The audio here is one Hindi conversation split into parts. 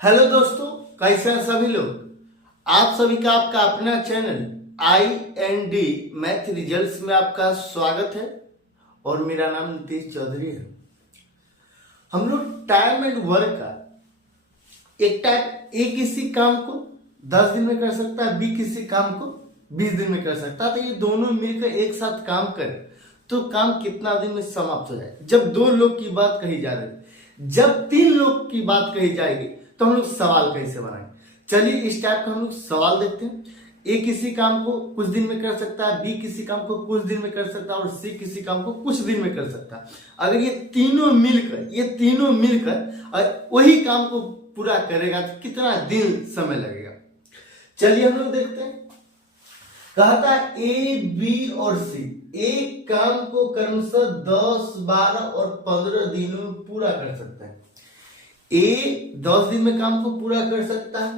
हेलो दोस्तों, कैसे हैं सभी लोग। आप सभी का आपका अपना चैनल IND मैथ रिजल्ट्स में आपका स्वागत है और मेरा नाम नीतीश चौधरी है। हम लोग टाइम एंड वर्क का एक किसी काम को 10 दिन में कर सकता है, बी किसी काम को 20 दिन में कर सकता है। तो ये दोनों मिलकर एक साथ काम करें तो काम कितना दिन में समाप्त हो जाए। जब 2 लोग की बात कही जा रही है, जब 3 लोग की बात कही जाएगी तो हम लोग सवाल कैसे बनाएंगे। चलिए इस टाइप का हम लोग सवाल देखते हैं। ए किसी काम को कुछ दिन में कर सकता है, बी किसी काम को कुछ दिन में कर सकता है और सी किसी काम को कुछ दिन में कर सकता है। अगर ये तीनों मिलकर और वही काम को पूरा करेगा तो कितना दिन समय लगेगा। चलिए हम लोग देखते हैं। कहता है ए, बी और सी एक काम को क्रमशः 10, 12 और 15 दिनों में पूरा कर सकता है। ए 10 दिन में काम को पूरा कर सकता है,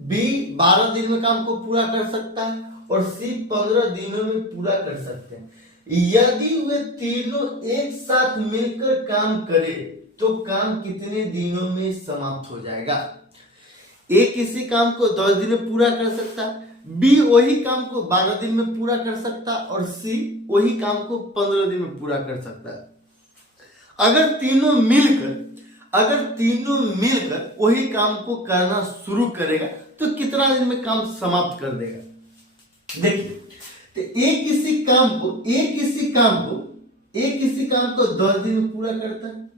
बी 12 दिन में काम को पूरा कर सकता है और सी 15 दिनों में पूरा कर सकते हैं। यदि वे तीनों एक साथ मिलकर काम करे तो काम कितने दिनों में समाप्त हो जाएगा। ए किसी काम को 10 दिन में पूरा कर सकता है, बी वही काम को 12 दिन में पूरा कर सकता है और सी वही काम को 15 दिन में पूरा कर सकता है। अगर तीनों मिलकर वही काम को करना शुरू करेगा तो कितना दिन में काम समाप्त कर देगा। देखिए, तो एक किसी काम को 10 दिन में पूरा करता है,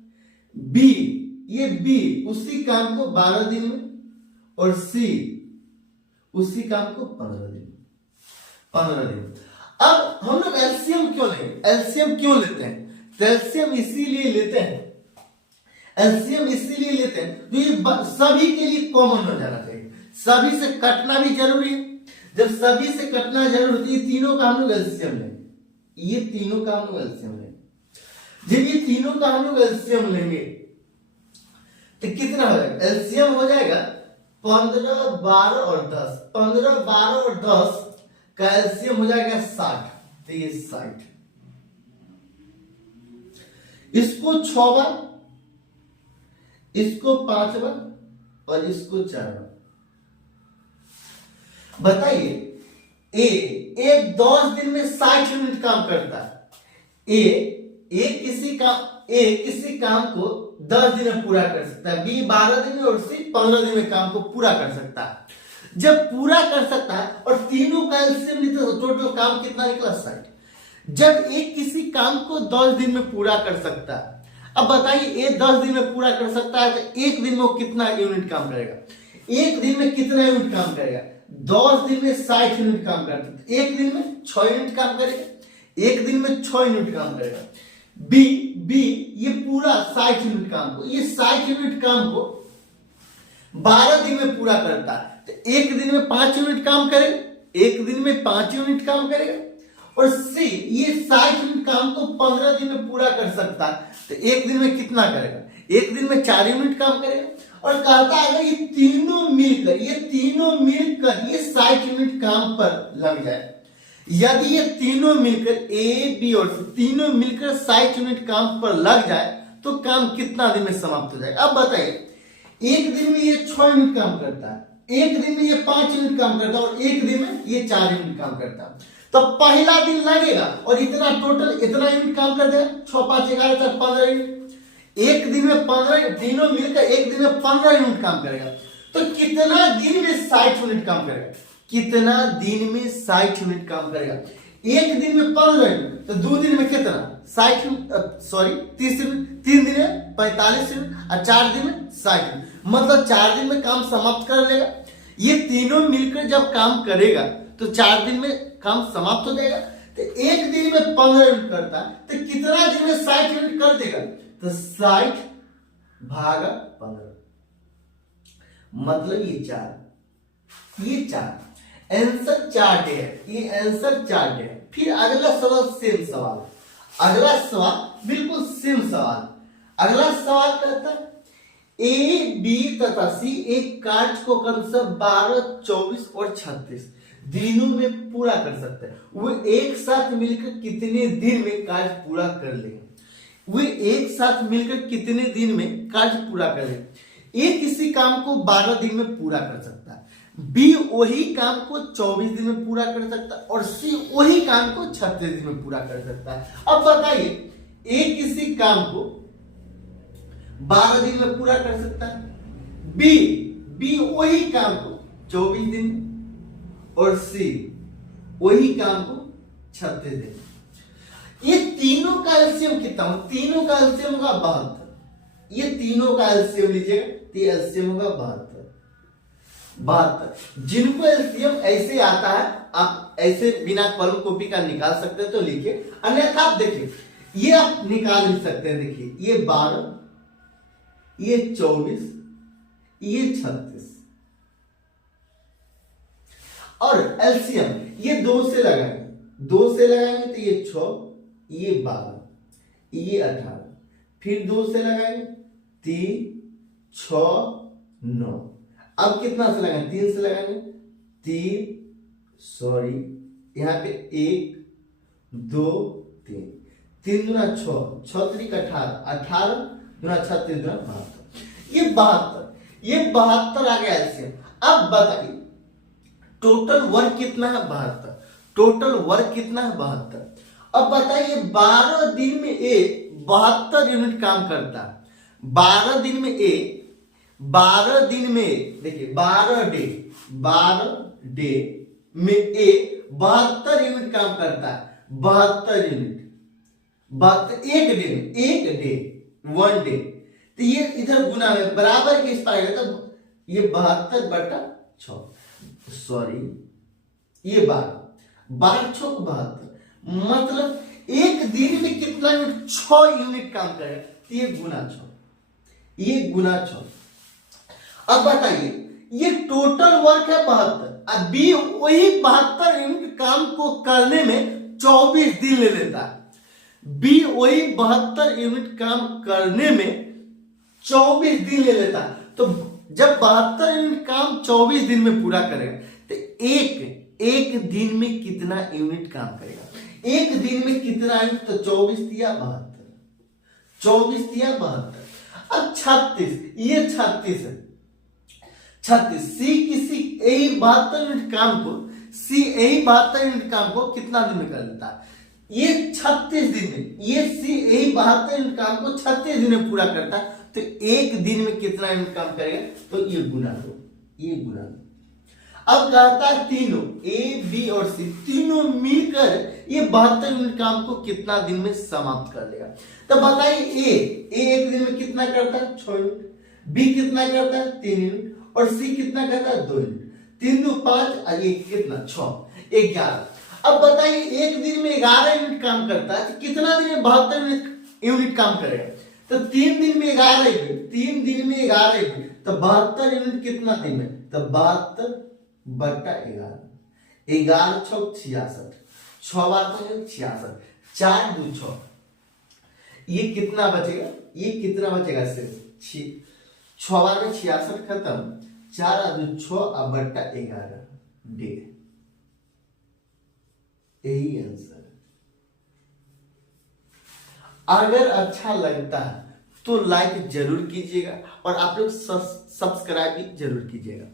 बी उसी काम को 12 दिन में और सी उसी काम को 15 दिन। अब हम लोग एलसीएम क्यों लेते हैं? तो एलसीएम इसीलिए लेते हैं तो ये सभी के लिए कॉमन हो जाना चाहिए। सभी से कटना भी जरूरी है। जब सभी से कटना जरूरी है तो ये तीनों का हम लोग एलसीएम लेंगे। जब ये तीनों का हम लोग एलसीएम लेंगे तो कितना हो जाएगा? एलसीएम हो जाएगा 15, 12 और 10। 15, 12 और 10 का एलसीएम हो जाएगा 60। तो ये 60, इसको 6 बार, इसको 5 बार और इसको 4 बार। बताइए, एक 10 दिन में 60 यूनिट काम करता है। ए किसी काम को 10 दिन में पूरा कर सकता है, बी 12 दिन में और सी 15 दिन में काम को पूरा कर सकता है। जब पूरा कर सकता है और तीनों का एलसीएम लेते तो टोटल काम कितना निकला? 60। जब एक किसी काम को 10 दिन में पूरा कर सकता है, अब बताइए ए 10 दिन में पूरा कर सकता है तो एक दिन में वो कितना यूनिट काम करेगा? एक दिन में कितना यूनिट काम करेगा? 10 दिन में 60 यूनिट काम करता है, एक दिन में 6 यूनिट काम करेगा। एक दिन में 6 यूनिट काम करेगा। बी ये पूरा 60 यूनिट काम को, ये 60 यूनिट काम को 12 दिन में पूरा करता है तो एक दिन में 5 यूनिट काम करेगा। एक दिन में 5 यूनिट काम करेगा। और सी ये 60 यूनिट काम को 15 दिन में पूरा कर सकता है तो एक दिन में कितना करेगा? एक दिन में 4 यूनिट काम करेगा। और कहता है अगर ये तीनों मिलकर ये 60 यूनिट काम पर लग जाए, यदि ये तीनों मिलकर ए, बी और सी तीनों मिलकर 60 यूनिट काम पर लग जाए तो काम कितना दिन में समाप्त हो जाएगा। अब बताइए, एक दिन में ये 6 यूनिट काम करता है, एक दिन में ये 5 यूनिट काम करता है और एक दिन में ये 4 यूनिट काम करता है। तो पहला दिन लगेगा और इतना यूनिट काम कर देगा। 6, 5, 11, 4, 15 यूनिट। एक दिन में 15 तीनों मिलकर एक दिन में 15 यूनिट काम करेगा तो कितना दिन में 60 यूनिट काम करेगा? कितना दिन में 60 यूनिट काम करेगा? एक दिन में 15 यूनिट तो 2 दिन में कितना? 30 यूनिट। 3 दिन में 45 यूनिट और 4 दिन में 60 यूनिट। मतलब 4 दिन में काम समाप्त कर लेगा। ये तीनों मिलकर जब काम करेगा तो 4 दिन में काम समाप्त हो जाएगा। तो एक दिन में 15 यूनिट करता है तो कितना दिन में 60 यूनिट कर देगा? तो 60 भागा 15 मतलब ये 4 आंसर 4 डे है। ये आंसर 4 डे है। फिर अगला सवाल अगला सवाल बिल्कुल सेम सवाल। अगला सवाल कहता है ए, बी तथा सी एक कार्य को क्रमशः 12, 24 और 36 दिनों में पूरा कर सकते हैं। वो एक साथ मिलकर कितने दिन में कार्य पूरा कर लेंगे? ए किसी काम को 12 दिन में पूरा कर सकता है, बी वही काम को 24 दिन में पूरा कर सकता है और सी वही काम को 36 दिन में पूरा कर सकता है। अब बताइए ए किसी काम को 12 दिन में पूरा कर सकता है, बी वही काम को 24 दिन में और सी वही काम को 36 दिन। ये तीनों का एलसीएम कितना हो? तीनों का एलसीएम होगा 72। ये तीनों का एलसीएम लीजिएगा तो एलसीएम होगा 72। जिनको एलसीएम ऐसे आता है आप ऐसे बिना कलम कॉपी का निकाल सकते हैं तो लिखिए, अन्यथा आप देखिए ये आप निकाल नहीं सकते हैं। देखिए ये 12, ये 24, ये 36 और एलसीएम ये 2 से लगाएंगे, 2 से लगाएंगे तो ये 6, ये 12, ये 18, फिर 2 से लगाएंगे 3, 6, 9। अब कितना से लगाएंगे? 3 से लगाएंगे, 3 सॉरी यहां पे 1 2 3, 3 दूना 6, 6 3 18, 18 दूना 36 दूना 72। ये 72 आ गया एलसीएम। अब बताइए टोटल वर्क कितना है? 72। टोटल वर्क कितना है? 72। अब बताइए 12 दिन में ए 72 यूनिट काम करता है। 12 दिन में ए 12 दिन में देखिए 12 डे में ए 72 यूनिट काम करता है। 72 यूनिट 72 एक डे 1 डे, तो ये इधर गुना में बराबर के इस पाएगा तो ये 72/6 सॉरी ये 12 6 72 मतलब एक दिन में कितना यूनिट? 6 यूनिट काम करेगा, तो ये गुना 6, ये गुना 6। अब बताइए ये टोटल वर्क है 72, अब बी वही 72 यूनिट काम को करने में 24 दिन ले लेता है। बी वही 72 यूनिट काम करने में 24 दिन ले लेता है। तो जब 72 यूनिट काम 24 दिन में पूरा करेगा तो एक दिन में कितना यूनिट काम करेगा? एक दिन में कितना यूनिट? तो 24 दिया 72, 24 दिया 72। अब 36, ये 36 है। 36 सी किसी यही 72 यूनिट काम को कितना दिन में कर लेता है? ये 36 दिन में। ये सी यही 72 यूनिट काम को 36 दिन में पूरा करता है, तो एक दिन में कितना यूनिट काम करेगा? तो ये गुना दो, ये गुना दो। अब कहता है तीनों ए बी और सी तीनों मिलकर ये 72 यूनिट काम को कितना दिन में समाप्त कर लेगा? तो बताइए ए एक दिन में कितना करता है? 6 यूनिट, बी कितना करता है? 3 यूनिट और सी कितना करता है? 2 यूनिट। 3 2 5 और ये कितना? 6 11। अब बताइए एक दिन में 11 यूनिट काम करता है, तो कितना दिन में 72 यूनिट काम करेगा? तो 3 दिन में 11 यूनिट, 3 दिन में 11 यूनिट, तो 72 यूनिट कितना दिन में? तो 72/11, 11 6 66, 6 बार 66, 4 2 6। ये कितना बचेगा? ये कितना बचेगा? सिर्फ 6 बार में 66 खत्म, 4 2 6/11 डे। यही आंसर। अगर अच्छा लगता है तो लाइक जरूर कीजिएगा और आप लोग सब्सक्राइब भी जरूर कीजिएगा।